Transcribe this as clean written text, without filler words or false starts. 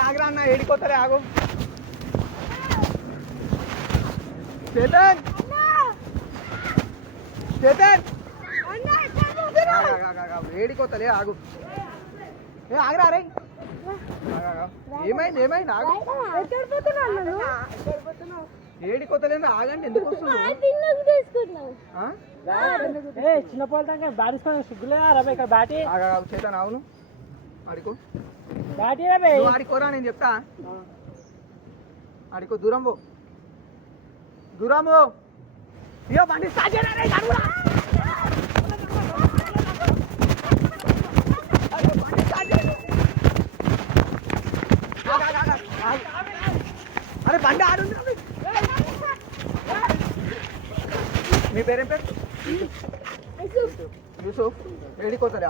ఆగరా అన్న ఏడిపోతారే ఆగు చేతన్ చేతన్ ఏడిపోతలే ఆగు ఆగరా రే ఏమైంది ఏమైంది ఆగు ఏడిపోతలేదు ఆగండి ఎందుకు వస్తున్నావు చిన్న పోతాం బ్యాట్ సిగ్గులేదా ఇక్కడ బ్యాటీ చేతాను అవును ఆడికో బ్యాటీ ఆడికోరా నేను చెప్తా ఆడికో దూరం పో దూరం పో ఇయో బండి స్టార్ట్ చేయరా రే గాడురా అరే బండి ఆడుంది మీ పేరేం పేరు యూసుఫ్ ఏడికోతారే